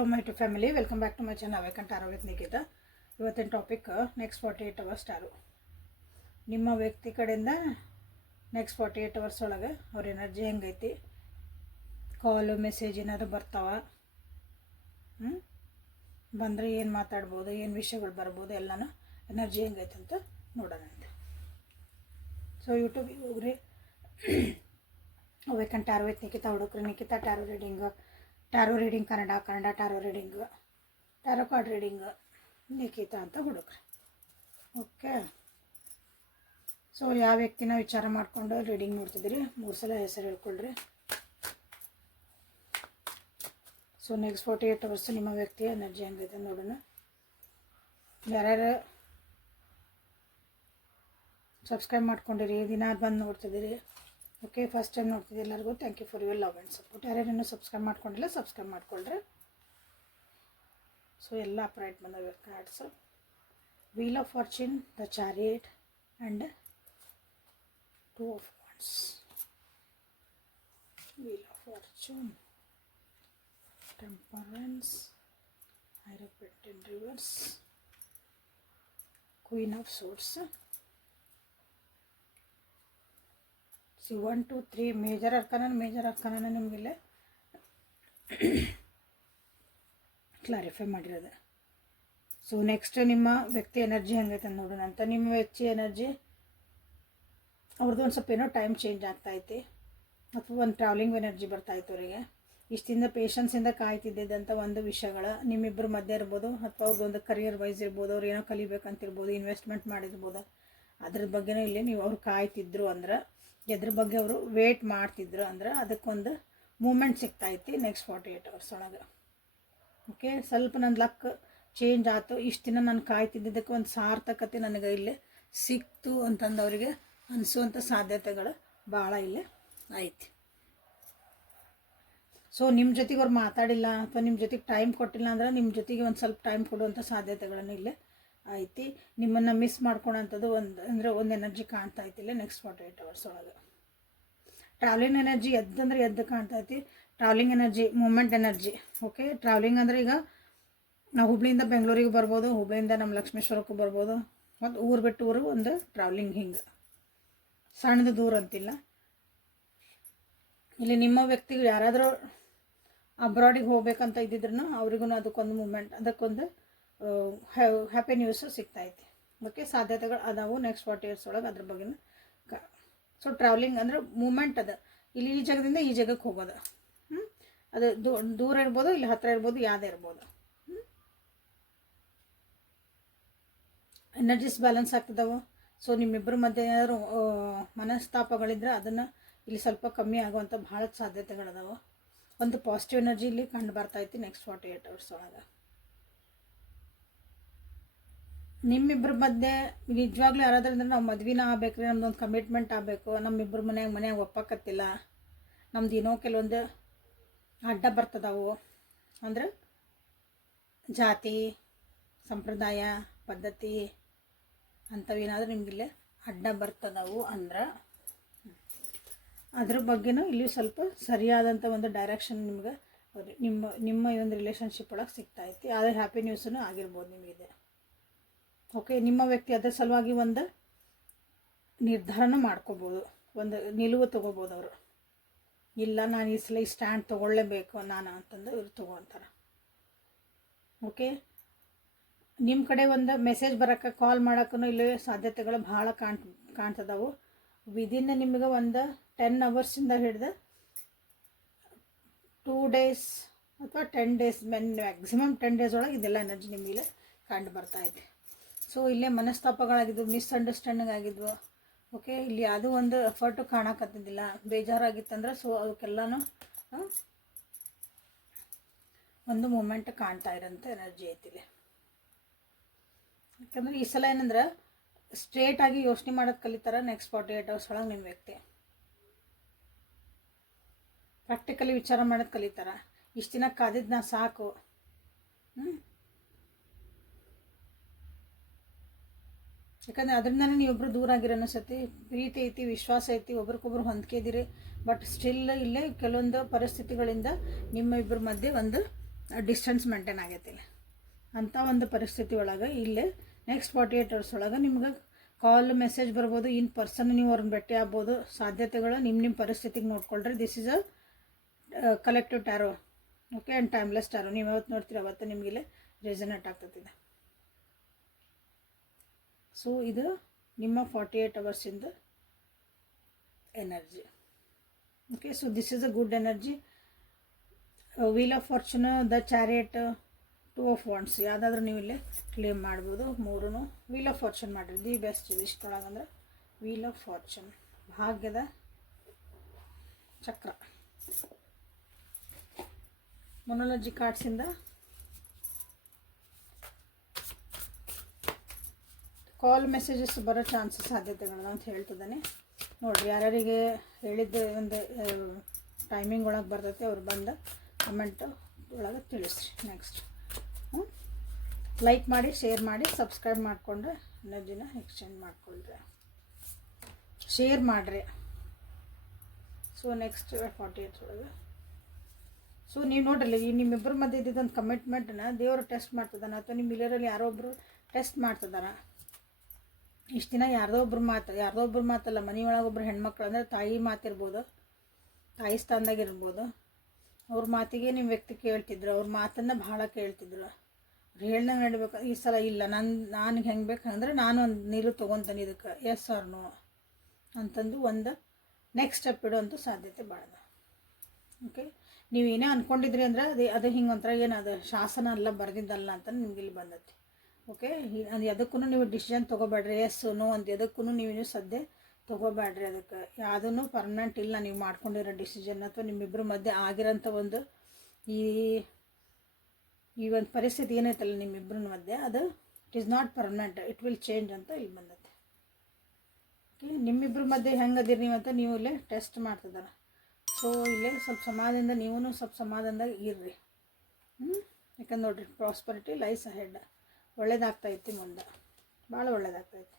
Hello my to family, welcome back to my channel awakened tarot with Nikhita. ಇವತ್ತಿನ topic next 48 hours ಟಾರೋ. ನಿಮ್ಮ ವ್ಯಕ್ತಿ ಕಡೆಯಿಂದ next 48 hours ಒಳಗೆ ಅವ್ರ ಎನರ್ಜಿ ಹೆಂಗೈತಿ, ಕಾಲು ಮೆಸೇಜ್ ಏನಾದ್ರು ಬರ್ತಾವ, ಬಂದರೆ ಏನು ಮಾತಾಡ್ಬೋದು, ಏನು ವಿಷಯಗಳು ಬರ್ಬೋದು, ಎಲ್ಲನೂ ಎನರ್ಜಿ ಹೆಂಗೈತೆ ಅಂತ ನೋಡೋಣ ಅಂತ. ಸೊ ಯೂಟ್ಯೂಬಿಗೆ ಹೋಗ್ರಿ, ಅವೇಕಂಟ್ ಟಾರೋ ವಿತ್ ನಿಖಿತಾ ಹುಡುಕ್ರಿ. Nikhita tarot reading Kannada tarot reading, tarot card reading Nikhita ಅಂತ ಹುಡುಕ್ರಿ. ಓಕೆ, ಸೊ ಯಾವ ವ್ಯಕ್ತಿನ ವಿಚಾರ ಮಾಡಿಕೊಂಡು ರೀಡಿಂಗ್ ನೋಡ್ತಿದ್ದೀರಿ 3 ಸಲ ಹೆಸರು ಹೇಳ್ಕೊಳ್ರಿ. ಸೊ ನೆಕ್ಸ್ಟ್ 48 ಅವರ್ಸ್ ನಿಮ್ಮ ವ್ಯಕ್ತಿಯ ಎನರ್ಜಿ ಹೆಂಗೈತೆ ನೋಡೋಣ. ಯಾರ್ಯಾರು ಸಬ್ಸ್ಕ್ರೈಬ್ ಮಾಡ್ಕೊಂಡಿರಿ, ದಿನ ಬಂದು ನೋಡ್ತಿದ್ದೀರಿ, ಓಕೆ, ಫಸ್ಟ್ ಟೈಮ್ ನೋಡ್ತಿದ್ದೆ ಎಲ್ಲರಿಗೂ thank you for your love and support. ಯಾರ್ಯಾರೇನು ಸಬ್ಸ್ಕ್ರೈಬ್ ಮಾಡ್ಕೊಂಡಿಲ್ಲ ಸಬ್ಸ್ಕ್ರೈಬ್ ಮಾಡ್ಕೊಳ್ರಿ. ಸೊ ಎಲ್ಲ ಅಪ್ರೈಟ್ ಬಂದವೆ cards. Wheel of fortune, the chariot and 2 of wands. Wheel of fortune, temperance, hierophant in reverse, queen of swords. 1 2 3 major arcana ನಿಮಗಿಲ್ಲೇ clarify ಮಾಡಿರೋದು. So next ನಿಮ್ಮ ವ್ಯಕ್ತಿ energy ಹೆಂಗೈತೆ ನೋಡೋಣ ಅಂತ. ನಿಮ್ಮ ವ್ಯಕ್ತಿ ಎನರ್ಜಿ ಅವ್ರದ್ದು ಒಂದು ಸ್ವಲ್ಪ ಏನೋ ಟೈಮ್ ಚೇಂಜ್ ಆಗ್ತಾಯಿತ್ತು, ಅಥವಾ ಒಂದು ಟ್ರಾವೆಲಿಂಗ್ ಎನರ್ಜಿ ಬರ್ತಾಯಿತ್ತು ಅವರಿಗೆ. ಇಷ್ಟಿಂದ ಪೇಷನ್ಸಿಂದ ಕಾಯ್ತಿದ್ದಂಥ ಒಂದು ವಿಷಯಗಳ ನಿಮ್ಮಿಬ್ಬರ ಮಧ್ಯೆ ಇರ್ಬೋದು, ಅಥವಾ ಅವ್ರದ್ದೊಂದು ಕರಿಯರ್ ವೈಸ್ ಇರ್ಬೋದು, ಅವ್ರು ಏನೋ ಕಲಿಬೇಕಂತಿರ್ಬೋದು, ಇನ್ವೆಸ್ಟ್ಮೆಂಟ್ ಮಾಡಿರ್ಬೋದು. ಅದ್ರ ಬಗ್ಗೆನೂ ಇಲ್ಲಿ ನೀವು ಅವ್ರು ಕಾಯ್ತಿದ್ರು ಅಂದ್ರೆ, ಎದ್ರ ಬಗ್ಗೆ ಅವರು ವೇಟ್ ಮಾಡ್ತಿದ್ರು ಅಂದ್ರೆ ಅದಕ್ಕೊಂದು ಮೂಮೆಂಟ್ ಸಿಗ್ತಾಯಿತ್ತು ನೆಕ್ಸ್ಟ್ 48 ಅವರ್ಸ್ ಒಳಗೆ. ಓಕೆ, ಸ್ವಲ್ಪ ನನ್ನ ಲಕ್ ಚೇಂಜ್ ಆಯಿತು, ಇಷ್ಟು ದಿನ ನಾನು ಕಾಯ್ತಿದ್ದಕ್ಕೆ ಒಂದು ಸಾರ್ಥಕತೆ ನನಗೆ ಇಲ್ಲಿ ಸಿಕ್ತು ಅಂತಂದು ಅವರಿಗೆ ಅನಿಸುವಂಥ ಸಾಧ್ಯತೆಗಳು ಭಾಳ ಇಲ್ಲಿ ಐತಿ. ಸೊ ನಿಮ್ಮ ಜೊತೆಗೆ ಅವ್ರು ಮಾತಾಡಿಲ್ಲ ಅಥವಾ ನಿಮ್ಮ ಜೊತೆಗೆ ಟೈಮ್ ಕೊಟ್ಟಿಲ್ಲ ಅಂದ್ರೆ ನಿಮ್ಮ ಜೊತೆಗೆ ಒಂದು ಸ್ವಲ್ಪ ಟೈಮ್ ಕೊಡುವಂಥ ಸಾಧ್ಯತೆಗಳನ್ನು ಇಲ್ಲಿ ಐತಿ. ನಿಮ್ಮನ್ನು ಮಿಸ್ ಮಾಡ್ಕೊಳೋಂಥದ್ದು ಒಂದು ಎನರ್ಜಿ ಕಾಣ್ತಾ ಐತಿಲ್ಲ ನೆಕ್ಸ್ಟ್ 48 ಅವರ್ಸ್ ಒಳಗೆ. ಟ್ರಾವೆಲಿಂಗ್ ಎನರ್ಜಿ ಎದ್ದು ಕಾಣ್ತೈತಿ. Travelling energy, moment energy. Okay, travelling ಅಂದರೆ ಈಗ ನಾವು ಹುಬ್ಳಿಯಿಂದ ಬೆಂಗಳೂರಿಗೆ ಬರ್ಬೋದು, ಹುಬ್ಳಿಯಿಂದ ನಮ್ಮ ಲಕ್ಷ್ಮೇಶ್ವರಕ್ಕೂ ಬರ್ಬೋದು, ಮತ್ತು ಊರು ಬಿಟ್ಟು ಊರು ಒಂದು ಟ್ರಾವೆಲಿಂಗ್, ಹಿಂಗೆ ಸಣ್ಣದು ದೂರ ಅಂತಿಲ್ಲ. ಇಲ್ಲಿ ನಿಮ್ಮ ವ್ಯಕ್ತಿಗಳು ಯಾರಾದರೂ ಅಬ್ರಾಡಿಗೆ ಹೋಗ್ಬೇಕಂತ ಇದ್ದಿದ್ರು ಅವ್ರಿಗೂ ಅದಕ್ಕೊಂದು ಮೂಮೆಂಟ್, ಅದಕ್ಕೊಂದು ಹ್ಯಾಪಿ ನ್ಯೂಸು ಸಿಗ್ತಾಯಿತ್ತು. ಓಕೆ, ಸಾಧ್ಯತೆಗಳು ಅದಾವು ನೆಕ್ಸ್ಟ್ 40 ಇಯರ್ಸ್ ಒಳಗೆ ಅದ್ರ ಬಗ್ಗೆ. ಸೊ ಟ್ರಾವೆಲಿಂಗ್ ಅಂದರೆ ಮೂಮೆಂಟ್ ಅದ, ಇಲ್ಲಿ ಈ ಜಾಗದಿಂದ ಈ ಜಾಗಕ್ಕೆ ಹೋಗೋದು. ಅದು ದೂರ ಇರ್ಬೋದು, ಇಲ್ಲಿ ಹತ್ತಿರ ಇರ್ಬೋದು, ಯಾವುದೇ ಇರ್ಬೋದು. Energies balance ಆಗ್ತದವು. ಸೊ ನಿಮ್ಮಿಬ್ಬರ ಮಧ್ಯೆ ಏನಾದರೂ ಮನಸ್ತಾಪಗಳಿದ್ರೆ ಅದನ್ನು ಇಲ್ಲಿ ಸ್ವಲ್ಪ ಕಮ್ಮಿ ಆಗುವಂಥ ಭಾಳ ಸಾಧ್ಯತೆಗಳದಾವೆ. ಒಂದು ಪಾಸಿಟಿವ್ ಎನರ್ಜಿ ಇಲ್ಲಿ ಕಂಡು ಬರ್ತಾಯಿತ್ತು ನೆಕ್ಸ್ಟ್ 48 ಅವರ್ಸ್ ಒಳಗೆ. ನಿಮ್ಮಿಬ್ಬರ ಮಧ್ಯೆ ನಿಜವಾಗ್ಲೂ ಯಾರಾದ್ರೂ ಅಂದ್ರೆ ನಾವು ಮದ್ವೆನ ಆಗ್ಬೇಕ್ರಿ, ನಮ್ದೊಂದು ಕಮಿಟ್ಮೆಂಟ್ ಆಗಬೇಕು, ನಮ್ಮಿಬ್ಬರ ಮನ್ಯಾಗ ಒಪ್ಪಕತ್ತಿಲ್ಲ, ನಮ್ದು ಏನೋ ಕೆಲವೊಂದು ಅಡ್ಡ ಬರ್ತದವು ಅಂದ್ರೆ ಜಾತಿ, ಸಂಪ್ರದಾಯ, ಪದ್ಧತಿ ಅಂಥವೇನಾದ್ರೂ ನಿಮಗಿಲ್ಲಿ ಅಡ್ಡ ಬರ್ತದವು ಅಂದ್ರೆ ಅದ್ರ ಬಗ್ಗೆನೂ ಇಲ್ಲಿ ಸ್ವಲ್ಪ ಸರಿಯಾದಂಥ ಒಂದು ಡೈರೆಕ್ಷನ್ ನಿಮ್ಗೆ ನಿಮ್ಮ ಈ ಒಂದು ರಿಲೇಷನ್ಶಿಪ್ ಒಳಗೆ ಸಿಗ್ತಾಯಿತ್ತು. ಆದರೆ ಹ್ಯಾಪಿ ನ್ಯೂಸೂ ಆಗಿರ್ಬೋದು ನಿಮಗಿದೆ. ಓಕೆ, ನಿಮ್ಮ ವ್ಯಕ್ತಿ ಅದರ ಸಲುವಾಗಿ ಒಂದು ನಿರ್ಧಾರನೂ ಮಾಡ್ಕೋಬೋದು, ಒಂದು ನಿಲುವು ತೊಗೋಬೋದು. ಅವರು ಇಲ್ಲ ನಾನು ಈ ಸಲ ಈ ಸ್ಟ್ಯಾಂಡ್ ತೊಗೊಳ್ಳೇಬೇಕು ನಾನು ಅಂತಂದು ಇವ್ರು ತೊಗೊಳ್ತಾರೆ. ಓಕೆ, ನಿಮ್ಮ ಕಡೆ ಒಂದು ಮೆಸೇಜ್ ಬರೋಕ್ಕೆ, ಕಾಲ್ ಮಾಡೋಕ್ಕೂ ಇಲ್ಲಿ ಸಾಧ್ಯತೆಗಳು ಭಾಳ ಕಾಣ್ತದವು. ವಿದಿನ್ ನಿಮಗೆ ಒಂದು 10 ಅವರ್ಸಿಂದ ಹಿಡಿದು 2 ಡೇಸ್ ಅಥವಾ 10 ಡೇಸ್, ಮ್ಯಾಕ್ಸಿಮಮ್ 10 ಡೇಸ್ ಒಳಗೆ ಇದೆಲ್ಲ ಎನರ್ಜಿ ನಿಮಗೆ ಕಂಡು ಬರ್ತಾಯಿದೆ. ಸೊ ಇಲ್ಲೇ ಮನಸ್ತಾಪಗಳಾಗಿದ್ವು, ಮಿಸ್ಅಂಡರ್ಸ್ಟ್ಯಾಂಡಿಂಗ್ ಆಗಿದ್ವು. ಓಕೆ, ಇಲ್ಲಿ ಅದು ಒಂದು ಎಫರ್ಟು ಕಾಣಕತ್ತಿದ್ದಿಲ್ಲ, ಬೇಜಾರಾಗಿತ್ತಂದ್ರೆ ಸೊ ಅದಕ್ಕೆಲ್ಲನೂ ಒಂದು ಮೂಮೆಂಟ್ ಕಾಣ್ತಾ ಇರೋಂಥ ಎನರ್ಜಿ ಐತಿಲ್ಲಿ. ಯಾಕಂದರೆ ಈ ಸಲ ಏನಂದ್ರೆ ಸ್ಟ್ರೇಟಾಗಿ ಯೋಚನೆ ಮಾಡೋದು ಕಲಿತಾರೆ ನೆಕ್ಸ್ಟ್ 48 ಅವರ್ಸ್ ಒಳಗೆ ನಿಮ್ಮ ವ್ಯಕ್ತಿ. ಪ್ರಾಕ್ಟಿಕಲಿ ವಿಚಾರ ಮಾಡೋದು ಕಲಿತಾರೆ. ಇಷ್ಟು ದಿನ ಕಾದಿದ್ದು ನಾ ಸಾಕು, ಯಾಕಂದರೆ ಅದರಿಂದನೇ ನೀವೊಬ್ಬರು ದೂರ ಆಗಿರೋ ಅನಿಸತಿ. ಪ್ರೀತಿ ಐತಿ, ವಿಶ್ವಾಸ ಐತಿ, ಒಬ್ರಿಗೊಬ್ರು ಹೊಂದ್ಕಿದ್ದೀರಿ. ಬಟ್ ಸ್ಟಿಲ್ ಇಲ್ಲೇ ಕೆಲವೊಂದು ಪರಿಸ್ಥಿತಿಗಳಿಂದ ನಿಮ್ಮ ಇಬ್ಬರ ಮಧ್ಯೆ ಒಂದು ಡಿಸ್ಟೆನ್ಸ್ ಮೇಂಟೈನ್ ಆಗೈತಿ ಇಲ್ಲಿ. ಅಂಥ ಒಂದು ಪರಿಸ್ಥಿತಿ ಒಳಗೆ ಇಲ್ಲೇ ನೆಕ್ಸ್ಟ್ 48 hours ಒಳಗೆ ನಿಮ್ಗೆ ಕಾಲ್ ಮೆಸೇಜ್ ಬರ್ಬೋದು, ಇನ್ ಪರ್ಸನ್ ನೀವು ಅವ್ರನ್ನ ಭೇಟಿ ಆಗ್ಬೋದು. ಸಾಧ್ಯತೆಗಳು ನಿಮ್ಮ ಪರಿಸ್ಥಿತಿಗೆ ನೋಡ್ಕೊಳ್ರಿ. This is a collective tarot, okay, and timeless tarot. ನೀವು ಯಾವತ್ತು ನೋಡ್ತೀರಿ ಅವತ್ತು ನಿಮಗಿಲ್ಲಿ ರೆಸನೇಟ್ ಆಗ್ತದೆ. ಸೊ ಇದು ನಿಮ್ಮ 48 hours energy. Okay, so this is a good energy. Wheel of fortune, the chariot, 2 of Wands ಯಾವುದಾದ್ರೂ ನೀವು ಇಲ್ಲಿ ಕ್ಲೇಮ್ ಮಾಡ್ಬೋದು. ಮೂರೂ ವೀಲ್ ಆಫ್ ಫಾರ್ಚುನ್ ಮಾಡಿರಿ, ದಿ ಬೆಸ್ಟ್ ಇದು ಇಷ್ಟೊಳಗಂದ್ರೆ ವೀಲ್ ಆಫ್ ಫಾರ್ಚುನ್, ಭಾಗ್ಯದ ಚಕ್ರ. ಮೊನಾಲಜಿ ಕಾರ್ಡ್ಸಿಂದ ಕಾಲ್ ಮೆಸೇಜಸ್ ಬರೋ ಚಾನ್ಸಸ್ ಸಾಧ್ಯತೆಗಳು ಅಂತ ಹೇಳ್ತಿದ್ದಾನೆ. ನೋಡಿರಿ, ಯಾರ್ಯಾರಿಗೆ ಹೇಳಿದ್ದೆ ಒಂದು ಟೈಮಿಂಗ್ ಒಳಗೆ ಬರ್ತೈತೆ ಅವ್ರು ಬಂದು ಕಮೆಂಟ್ ಒಳಗೆ ತಿಳಿಸ್ರಿ. ನೆಕ್ಸ್ಟ್ ಲೈಕ್ ಮಾಡಿ, ಶೇರ್ ಮಾಡಿ, ಸಬ್ಸ್ಕ್ರೈಬ್ ಮಾಡಿಕೊಂಡ್ರೆ ಎನರ್ಜಿನ ಎಕ್ಸ್ಚೇಂಜ್ ಮಾಡಿಕೊಳ್ರಿ, ಶೇರ್ ಮಾಡಿರಿ. ಸೊ ನೆಕ್ಸ್ಟ್ 48 ಒಳಗೆ ಸೊ ನೀವು ನೋಡ್ರಲ್ಲ, ಈ ನಿಮ್ಮಿಬ್ಬರ ಮಧ್ಯೆ ಇದ್ದಿದ್ದೊಂದು ಕಮಿಟ್ಮೆಂಟ್ನ ದೇವರು ಟೆಸ್ಟ್ ಮಾಡ್ತಿದ್ದಾನೆ, ಅಥವಾ ನಿಮ್ಮ ಇಲ್ಲರಲ್ಲಿ ಯಾರೋ ಒಬ್ಬರು ಟೆಸ್ಟ್ ಮಾಡ್ತಿದ್ದಾರೆ. ಇಷ್ಟು ದಿನ ಯಾರ್ದೋ ಒಬ್ರು ಮಾತಲ್ಲ, ಮನೆಯೊಳಗೊಬ್ರು ಹೆಣ್ಮಕ್ಳು ಅಂದರೆ ತಾಯಿ ಮಾತಿರ್ಬೋದು, ತಾಯಿ ಸ್ಥಾನದಾಗಿರ್ಬೋದು. ಅವ್ರ ಮಾತಿಗೆ ನಿಮ್ಮ ವ್ಯಕ್ತಿ ಕೇಳ್ತಿದ್ರು, ಅವ್ರ ಮಾತನ್ನು ಭಾಳ ಕೇಳ್ತಿದ್ರು. ಅವ್ರು ಹೇಳ್ದಂಗೆ ನಡಿಬೇಕು. ಈ ಸಲ ಇಲ್ಲ, ನಾನು ಹೆಂಗೆ ಬೇಕಂದ್ರೆ ನಾನು ಒಂದು ನೀರು ತೊಗೊತಾನೆ ಇದಕ್ಕೆ, ಎಸ್ ಆರ್ ನೋ ಅಂತಂದು ಒಂದು ನೆಕ್ಸ್ಟ್ ಸ್ಟೆಪ್ ಇಡೋಂಥ ಸಾಧ್ಯತೆ ಭಾಳ. ಓಕೆ, ನೀವು ಏನೇ ಅಂದ್ಕೊಂಡಿದ್ರಿ ಅಂದ್ರೆ ಅದು ಹಿಂಗೆ ಒಂಥರ ಏನು ಅದು ಶಾಸನ ಅಲ್ಲ, ಬರೆದಿದ್ದಲ್ಲ ಅಂತ ನಿಮ್ಗೆ ಇಲ್ಲಿ ಬಂದೈತಿ. ಓಕೆ, ಅದು ಎದಕ್ಕೂ ನೀವು ಡಿಸಿಷನ್ ತೊಗೋಬೇಡ್ರಿ, ಎಸ್ ನೋ ಅಂತ ಎದಕ್ಕೂ ನೀವು ಸದ್ಯ ತೊಗೋಬೇಡ್ರಿ. ಅದಕ್ಕೆ ಯಾವುದೂ ಪರ್ಮನೆಂಟ್ ಇಲ್ಲ. ನೀವು ಮಾಡ್ಕೊಂಡಿರೋ ಡಿಸಿಷನ್ ಅಥವಾ ನಿಮ್ಮಿಬ್ಬರ ಮಧ್ಯೆ ಆಗಿರೋಂಥ ಒಂದು ಈ ಒಂದು ಪರಿಸ್ಥಿತಿ ಏನೈತಲ್ಲ ನಿಮ್ಮಿಬ್ಬರ ಮಧ್ಯೆ, ಅದು it is not permanent, it will change ಅಂತ ಇಲ್ಲಿ ಬಂದೈತೆ. ಓಕೆ, ನಿಮ್ಮಿಬ್ಬರ ಮಧ್ಯೆ ಹೆಂಗೆ ಅದಿರಿ ನೀವು ಅಂತ ನೀವು ಇಲ್ಲೇ ಟೆಸ್ಟ್ ಮಾಡ್ತಿದ್ದಾರೆ. ಸೊ ಇಲ್ಲೇ ಸ್ವಲ್ಪ ಸಮಾಧಾನದಿಂದ ನೀವು ಸ್ವಲ್ಪ ಸಮಾಧಾನದಾಗ ಇರ್ರಿ. ಯಾಕಂದ್ರೆ ನೋಡಿರಿ, ಪ್ರಾಸ್ಪರಿಟಿ ಲೈಸ್ ಅಹೆಡ್, ಒಳ್ಳೇದಾಗ್ತೈತಿ ಮುಂದೆ, ಭಾಳ ಒಳ್ಳೇದಾಗ್ತೈತಿ.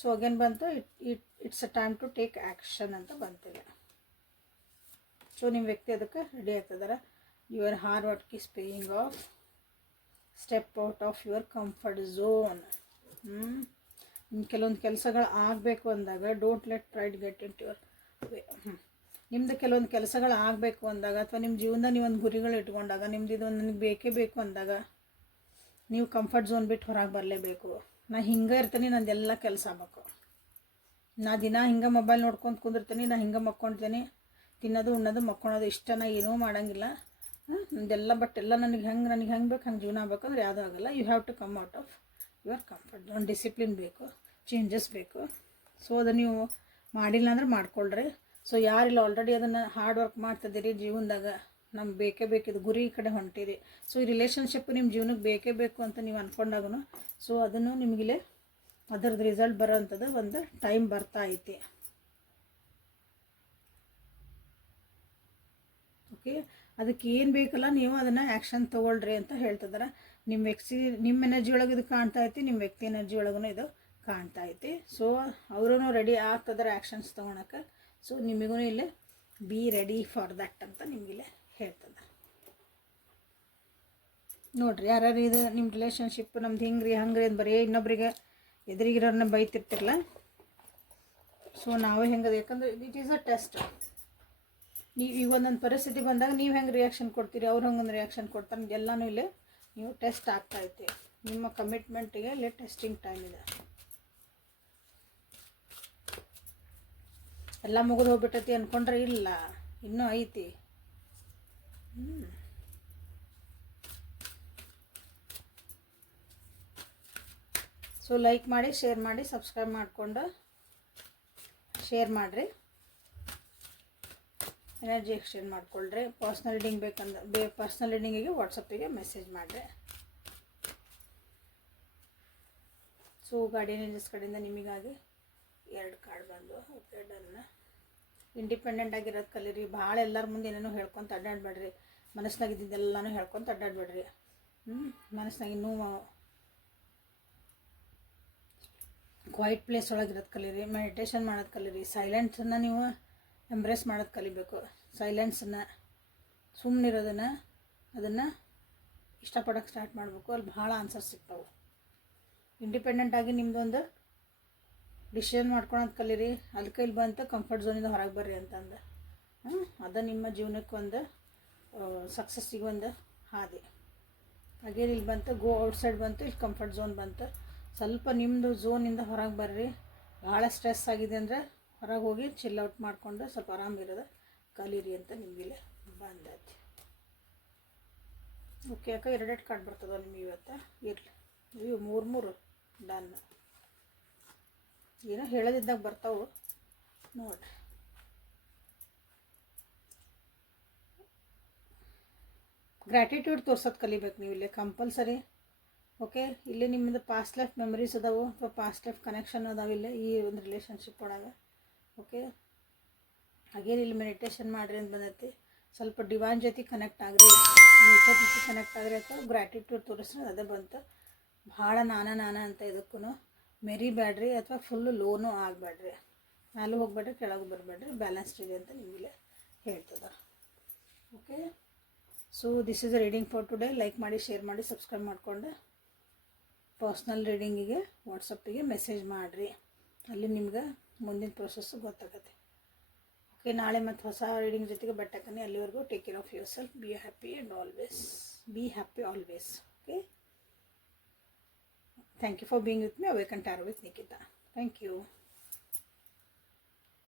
ಸೊ ಅಗೇನ್ ಬಂತು it's a time to take action ಅಂತ ಬಂತಿಲ್ಲ. ಸೊ ನಿಮ್ಮ ವ್ಯಕ್ತಿ ಅದಕ್ಕೆ ರೆಡಿ ಆಗ್ತಿದ್ದಾರೆ. Your hard work is paying off, step out of your comfort zone. ಕೆಲವೊಂದು ಕೆಲಸಗಳು ಆಗಬೇಕು ಅಂದಾಗ don't let pride get into your way. ನಿಮ್ಮದು ಕೆಲವೊಂದು ಕೆಲಸಗಳು ಆಗಬೇಕು ಅಂದಾಗ, ಅಥವಾ ನಿಮ್ಮ ಜೀವನದಾಗ ನೀವೊಂದು ಗುರಿಗಳು ಇಟ್ಕೊಂಡಾಗ, ನಿಮ್ದು ಇದೊಂದು ನನಗೆ ಬೇಕೇ ಬೇಕು ಅಂದಾಗ ನೀವು ಕಂಫರ್ಟ್ ಝೋನ್ ಬಿಟ್ಟು ಹೊರಗೆ ಬರಲೇಬೇಕು. ನಾ ಹಿಂಗೆ ಇರ್ತೀನಿ, ನಂದೆಲ್ಲ ಕೆಲಸ ಆಗಬೇಕು. ನಾ ದಿನ ಹಿಂಗೆ ಮೊಬೈಲ್ ನೋಡ್ಕೊಂಡು ಕುಂದಿರ್ತೀನಿ, ನಾ ಹಿಂಗೆ ಮಕ್ಕೊಳ್ತೀನಿ, ತಿನ್ನೋದು ಉಣ್ಣೋದು ಮಕ್ಕೊಳೋದು ಇಷ್ಟ, ನಾ ಏನೂ ಮಾಡೋಂಗಿಲ್ಲ. ನಂದೆಲ್ಲ ಬಟ್ ಎಲ್ಲ ನನಗೆ ಹೆಂಗೆ ಬೇಕು ಹಂಗೆ ಜೀವನ ಆಗ್ಬೇಕಂದ್ರೆ ಯಾವುದೂ ಆಗೋಲ್ಲ. You have to come out of your comfort zone. Discipline ಬೇಕು, ಚೇಂಜಸ್ ಬೇಕು. ಸೊ ಅದು ನೀವು ಮಾಡಿಲ್ಲ ಅಂದ್ರೆ ಮಾಡ್ಕೊಳ್ರಿ. ಸೊ ಯಾರಿಲ್ಲ ಆಲ್ರೆಡಿ ಅದನ್ನು ಹಾರ್ಡ್ ವರ್ಕ್ ಮಾಡ್ತಿದ್ದೀರಿ ಜೀವನದಾಗ, ನಮ್ಗೆ ಬೇಕೇ ಬೇಕಿದು ಗುರಿ ಕಡೆ ಹೊಂಟಿರಿ. ಸೊ ಈ ರಿಲೇಷನ್ಶಿಪ್ ನಿಮ್ಮ ಜೀವನಕ್ಕೆ ಬೇಕೇ ಬೇಕು ಅಂತ ನೀವು ಅಂದ್ಕೊಂಡಾಗೂ ಸೊ ಅದನ್ನು ನಿಮಗಿಲ್ಲಿ ಅದರದ್ದು ರಿಸಲ್ಟ್ ಬರೋವಂಥದ್ದು ಒಂದು ಟೈಮ್ ಬರ್ತಾ ಐತಿ. ಓಕೆ, ಅದಕ್ಕೆ ಏನು ಬೇಕಲ್ಲ ನೀವು ಅದನ್ನು ಆ್ಯಕ್ಷನ್ ತೊಗೊಳ್ರಿ ಅಂತ ಹೇಳ್ತಿದ್ದಾರೆ. ನಿಮ್ಮ ಎನರ್ಜಿ ಒಳಗೆ ಇದು ಕಾಣ್ತಾ ಐತಿ, ನಿಮ್ಮ ವ್ಯಕ್ತಿ ಎನರ್ಜಿ ಒಳಗೂ ಇದು ಕಾಣ್ತಾ ಐತಿ. ಸೊ ಅವರೂ ರೆಡಿ ಆಗ್ತದಾರೆ ಆ್ಯಕ್ಷನ್ಸ್ ತೊಗೊಳಕ್ಕೆ. ಸೊ ನಿಮಗೂ ಇಲ್ಲಿ ಬಿ ರೆಡಿ ಫಾರ್ ದಟ್ ಅಂತ ನಿಮಗಿಲ್ಲಿ ಹೇಳ್ತದೆ. ನೋಡಿರಿ, ಯಾರ್ಯಾರು ಇದು ನಿಮ್ಮ ರಿಲೇಷನ್ಶಿಪ್ ನಮ್ದು ಹಿಂಗ್ರಿ ಹಂಗ್ರಿ ಅಂತ ಬರೀ ಇನ್ನೊಬ್ರಿಗೆ ಎದುರಿಗಿರೋರನ್ನ ಬೈತಿರ್ತಿರಲ್ಲ. ಸೊ ನಾವೇ ಹೆಂಗದು, ಯಾಕಂದ್ರೆ ಇಟ್ ಈಸ್ ಅ ಟೆಸ್ಟ್. ನೀವು ಈಗ ಒಂದೊಂದು ಪರಿಸ್ಥಿತಿ ಬಂದಾಗ ನೀವು ಹೆಂಗೆ ರಿಯಾಕ್ಷನ್ ಕೊಡ್ತೀರಿ, ಅವ್ರು ಹಂಗೊಂದು ರಿಯಾಕ್ಷನ್ ಕೊಡ್ತಾರೆ, ಎಲ್ಲನೂ ಇಲ್ಲಿ ನೀವು ಟೆಸ್ಟ್ ಆಗ್ತಾಯಿತಿ. ನಿಮ್ಮ ಕಮಿಟ್ಮೆಂಟಿಗೆ ಇಲ್ಲಿ ಟೆಸ್ಟಿಂಗ್ ಟೈಮ್ ಇದೆ. ಎಲ್ಲ ಮುಗಿದು ಹೋಗ್ಬಿಟ್ಟೈತಿ ಅಂದ್ಕೊಂಡ್ರೆ ಇಲ್ಲ, ಇನ್ನೂ ಐತಿ. ಸೊ ಲೈಕ್ ಮಾಡಿ, ಶೇರ್ ಮಾಡಿ, ಸಬ್ಸ್ಕ್ರೈಬ್ ಮಾಡಿಕೊಂಡು ಶೇರ್ ಮಾಡಿರಿ. ಎನರ್ಜಿ ಎಕ್ಸ್ಚೇಂಜ್ ಮಾಡ್ಕೊಳ್ರಿ. ಪರ್ಸ್ನಲ್ ರೀಡಿಂಗ್ ಬೇಕಂದ್ರೆ ಪರ್ಸ್ನಲ್ ರೀಡಿಂಗಿಗೆ ವಾಟ್ಸಪ್ಪಿಗೆ ಮೆಸೇಜ್ ಮಾಡಿರಿ. ಸೊ ಗಾರ್ಡಿಯನ್ ಏಂಜಲ್ಸ್ ಕಡೆಯಿಂದ ನಿಮಗಾಗಿ 2 ಕಾರ್ಡ್ ಬಂದು. Okay, done. ಇಂಡಿಪೆಂಡೆಂಟ್ ಆಗಿರೋದು ಕಲೀರಿ. ಭಾಳ ಎಲ್ಲರ ಮುಂದೆ ಏನೇನೋ ಹೇಳ್ಕೊತ ಅಡ್ಡಾಡಬೇಡ್ರಿ. ಮನಸ್ಸಿನಾಗ ಇದ್ದಿದ್ದೆಲ್ಲನೂ ಹೇಳ್ಕೊತ ಅಡ್ಡಾಡಬೇಡ್ರಿ. ಮನಸ್ಸಿನಾಗ ಇನ್ನೂ ಕ್ವೈಟ್ ಪ್ಲೇಸ್ ಒಳಗಿರೋದು ಕಲೀರಿ. ಮೆಡಿಟೇಷನ್ ಮಾಡೋದು ಕಲೀರಿ. ಸೈಲೆನ್ಸನ್ನು ನೀವು ಎಂಬ್ರೇಸ್ ಮಾಡೋದು ಕಲಿಬೇಕು. ಸೈಲೆನ್ಸನ್ನು, ಸುಮ್ಮನಿರೋದನ್ನು ಅದನ್ನು ಇಷ್ಟಪಡೋಕ್ಕೆ ಸ್ಟಾರ್ಟ್ ಮಾಡಬೇಕು. ಅಲ್ಲಿ ಭಾಳ ಆನ್ಸರ್ ಸಿಗ್ತಾವೆ. ಇಂಡಿಪೆಂಡೆಂಟಾಗಿ ನಿಮ್ಮದೊಂದು ಡಿಸಿಷನ್ ಮಾಡ್ಕೊಳೋದು ಕಲೀರಿ. ಅದಕ್ಕೆ ಇಲ್ಲಿ ಬಂತು ಕಂಫರ್ಟ್ ಝೋನಿಂದ ಹೊರಗೆ ಬರ್ರಿ ಅಂತಂದು. ಅದು ನಿಮ್ಮ ಜೀವನಕ್ಕೆ ಒಂದು ಸಕ್ಸಸ್ಸಿಗೆ ಒಂದು ಹಾದಿ. ಹಾಗೇನು ಇಲ್ಲಿ ಬಂತು ಗೋ ಔಟ್ಸೈಡ್ ಬಂತು, ಇಲ್ಲಿ ಕಂಫರ್ಟ್ ಝೋನ್ ಬಂತು. ಸ್ವಲ್ಪ ನಿಮ್ಮದು ಝೋನಿಂದ ಹೊರಗೆ ಬರ್ರಿ. ಭಾಳ ಸ್ಟ್ರೆಸ್ ಆಗಿದೆ ಅಂದರೆ ಹೊರಗೆ ಹೋಗಿ ಚಿಲ್ ಔಟ್ ಮಾಡಿಕೊಂಡು ಸ್ವಲ್ಪ ಆರಾಮಿರೋದು ಕಲೀರಿ ಅಂತ ನಿಮಗಿಲ್ಲಿ ಬಂದೈತಿ. ಓಕೆ ಅಕ್ಕ, 2 ಕಾರ್ಡ್ ಬರ್ತದ ನಿಮ್ಗೆ ಇವತ್ತು. ಇರಲಿ, ಇವು 3 ಡನ್. ಏನೋ ಹೇಳೋದಿದ್ದಾಗ ಬರ್ತಾವೆ ನೋಡಿರಿ. ಗ್ರ್ಯಾಟಿಟ್ಯೂಡ್ ತೋರ್ಸೋದು ಕಲಿಬೇಕು ನೀವು ಇಲ್ಲಿ ಕಂಪಲ್ಸರಿ. ಓಕೆ, ಇಲ್ಲಿ ನಿಮ್ಮದು ಪಾಸ್ಟ್ ಲೈಫ್ ಮೆಮರೀಸ್ ಅದಾವೆ ಅಥವಾ ಪಾಸ್ಟ್ ಲೈಫ್ ಕನೆಕ್ಷನ್ ಅದಾವೆ ಇಲ್ಲಿ ಈ ಒಂದು ರಿಲೇಷನ್ಶಿಪ್ ಒಳಗೆ. ಓಕೆ, ಹಾಗೇನು ಇಲ್ಲಿ ಮೆಡಿಟೇಷನ್ ಮಾಡಿರಿ ಅಂತ ಬಂದೈತಿ. ಸ್ವಲ್ಪ ಡಿವೈನ್ ಜೊತೆ ಕನೆಕ್ಟ್ ಆಗ್ರಿ, ನೇಚರ್ ಜೊತೆ ಕನೆಕ್ಟ್ ಆಗ್ರಿ ಅಥವಾ ಗ್ರ್ಯಾಟಿಟ್ಯೂಡ್ ತೋರಿಸ್ರಿ. ಅದೇ ಬಂತು. ಭಾಳ ನಾನ ಅಂತ ಇದಕ್ಕೂ ಮೆರಿಬೇಡ್ರಿ ಅಥವಾ ಫುಲ್ಲು ಲೋನು ಆಗಬೇಡ್ರಿ. ಮ್ಯಾಲೂ ಹೋಗ್ಬೇಡ್ರಿ, ಕೆಳಗೆ ಬರಬೇಡ್ರಿ, ಬ್ಯಾಲೆನ್ಸ್ಡ್ ಇದೆ ಅಂತ ನಿಮಗೆ ಹೇಳ್ತದ. Okay, so this is a reading for today. Like ಮಾಡಿ, ಶೇರ್ ಮಾಡಿ, ಸಬ್ಸ್ಕ್ರೈಬ್ ಮಾಡಿಕೊಂಡು ಪರ್ಸ್ನಲ್ ರೀಡಿಂಗಿಗೆ ವಾಟ್ಸಪ್ಪಿಗೆ ಮೆಸೇಜ್ ಮಾಡಿರಿ. ಅಲ್ಲಿ ನಿಮ್ಗೆ ಮುಂದಿನ ಪ್ರೊಸೆಸ್ಸು ಗೊತ್ತಾಗತ್ತೆ. ಓಕೆ, ನಾಳೆ ಮತ್ತು ಹೊಸ ರೀಡಿಂಗ್ ಜೊತೆಗೆ ಬೆಟ್ಟಕ್ಕನೆ. ಅಲ್ಲಿವರೆಗೂ take care of yourself. Be happy and always. Be happy always. Okay, thank you for being with me. Awaken tarot with Nikhita. Thank you.